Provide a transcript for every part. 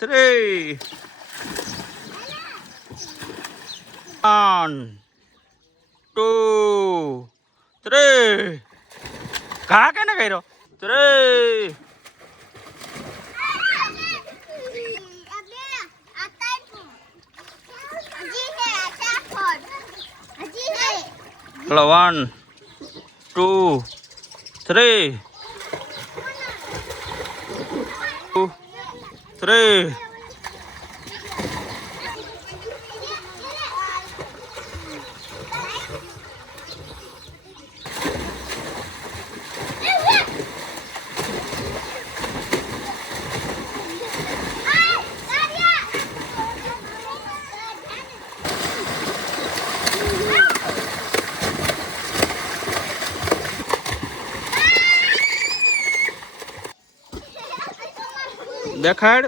3 1 2 3 ઘા કેને કર્યો 3 Hello, 1 2 3 2 3 દેખાડ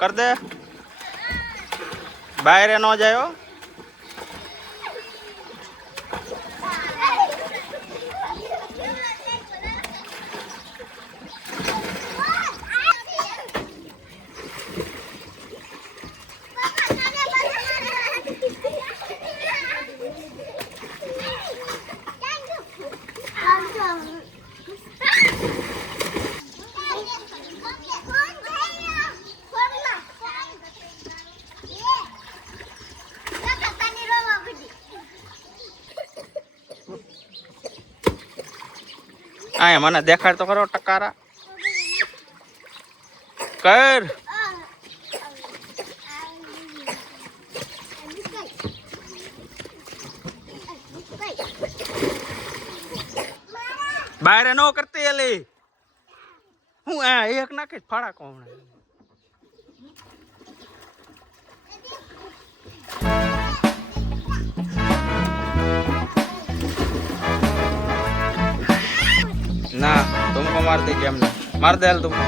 कर दे बाहर न जायो आया मने देखाड़ तो करो टकारा कर बाहर नो करते ले हूँ एक ना के फाड़ा कौन ना तुमको मार देगी हमने मार दे तुमको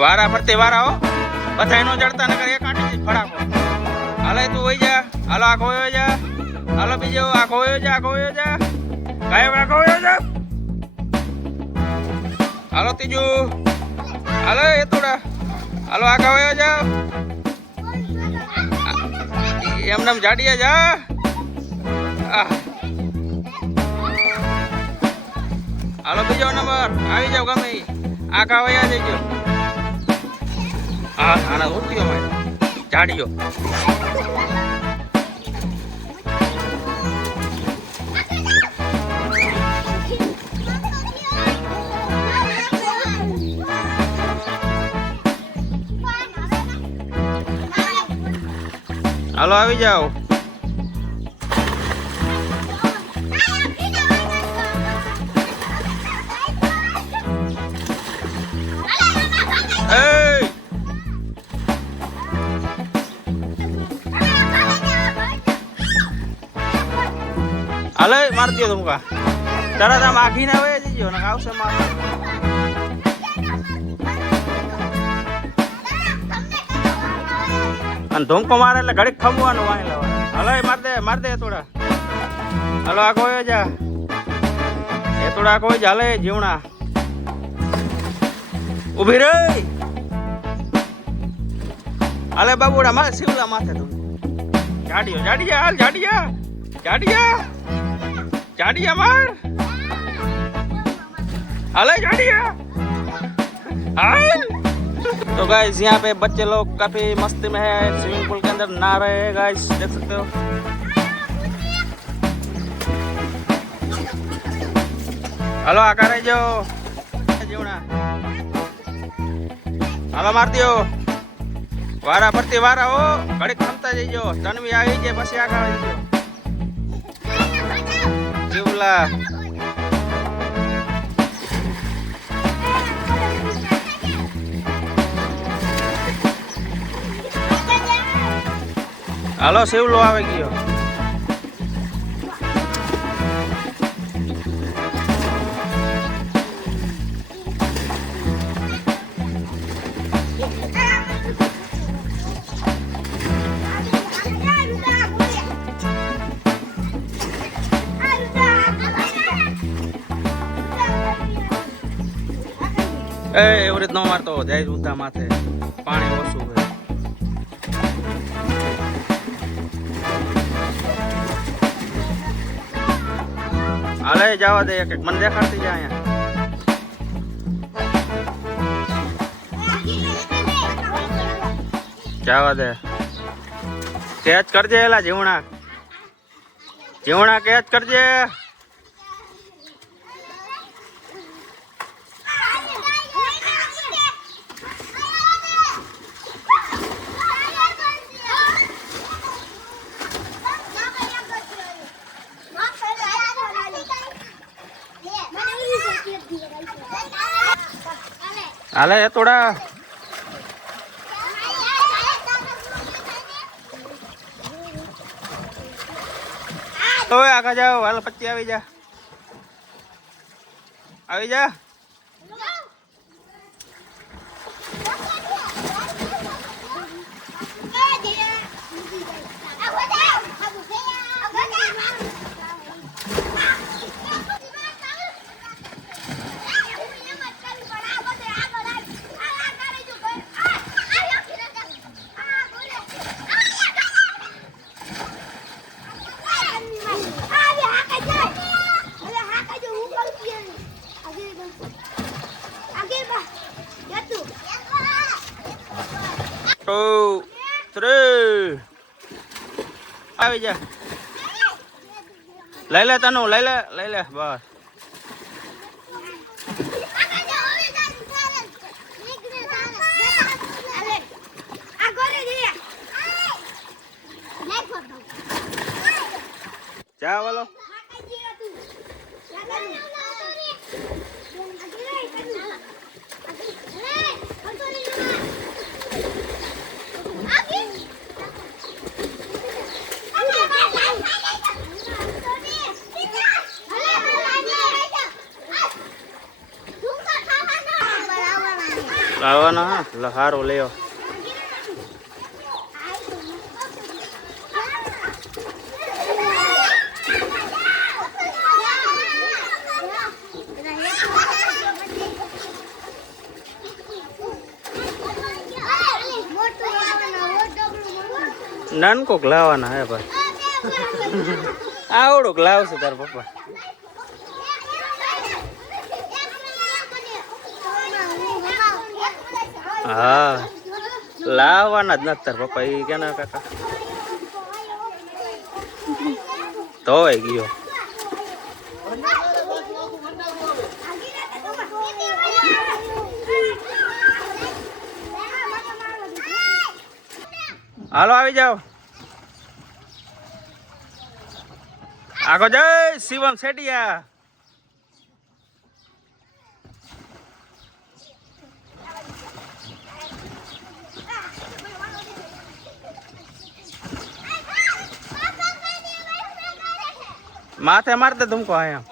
वारा फरते वारा हो बधाई नो जड़ता न करे कांटी फड़ा को हाले तू होई जा हालो आखो होई जा हालो बीजो आखो होई जा कायो आखो होई जा हालो तीजू हालो ये तोड़ा हालो आखो होई जा एमने जाडिया जा हालो बीजो नंबर आई जाओ गमे आखा वया जइजो आना उठियो मैं जाडियो हालो આવી જાઓ હાલો માર દિયો तुमका તરત આમ આખીને આવે જજો ને આવશે માર અને ધોમકો મારે એટલે ઘડીક ખમવાનું વાહી લેવાનું હાલો માર દે થોડા હાલો આખો હોય જા એ થોડા આખો હોય હાલે જીવણા ઉભી રે હાલે બાબુડા મારે શિવલા માથે તું જાડિયા હાલ જાડિયા માર हाले जाड़िया हाल। तो गाइस यहाँ पे बच्चे लोग काफी मस्ती में है, स्विमिंग पूल के अंदर नहा रहे हैं गाइस, देख सकते हो। हेलो आकार है जो जीवना हेलो मार दियो વારા ફરતી વારા હો ઘડીક ખમતા જઈજો તનવી આવી જાય પછી આગળ જઈજો જીવલા હાલો શિવલો આવી ગયો એવી રીત ન મારતો જાય ઉતા માથે પાણી ઓછું હોય હાલે જવા દે એક મને દેખાડતી જાય અહીંયા જવા દે કેચ કરજે એલા જીવણા જીવણા કેચ કરજે હાલે થોડા હવે આગળ જાઓ હાલ પછી આવી જા Two, three. આવી જા લઈ લે તનુ લઈ લે બસ જા બોલો લાવવાના લહારો લેવો નાનકોક લાવવાના હે ભાઈ આવડોક લાવશે તાર પપ્પા હા લાવવાના જ નથી તાર પપ્પા એ કેના કાકા ધોવાઈ ગયો હાલો આવી જાઓ આગળ જય શિવમ શેટિયા माथे मारते तुमको आया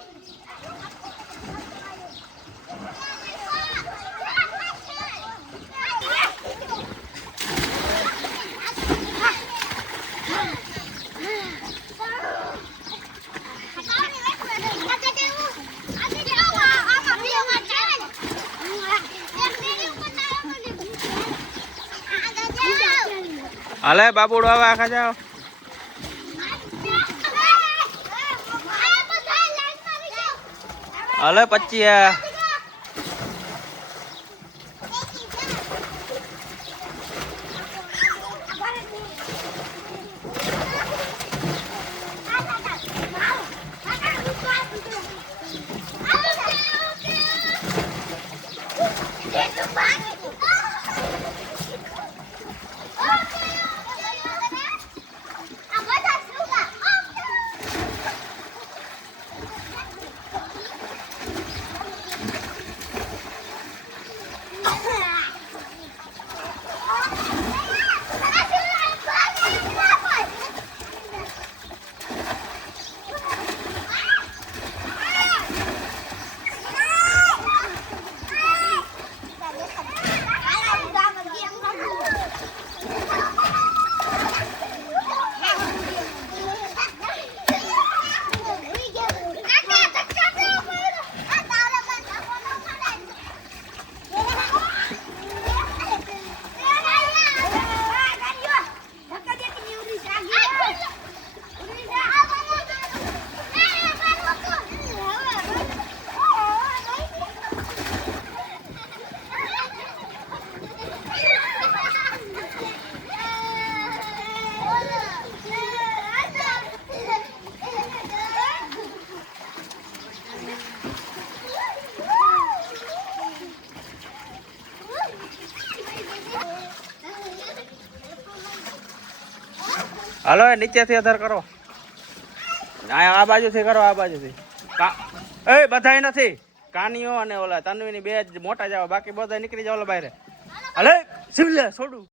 अले बाबू आवा आखा जाओ अले पच्ची है હાલો એ નીચેથી અધર કરો. આ બાજુથી કરો, આ બાજુથી. એ બધાય નથી, કાનીઓ અને ઓલા તન્વીની બે જ મોટા જાવ, બાકી બધા નીકળી જાવ બહાર. હાલે શિવલે છોડું.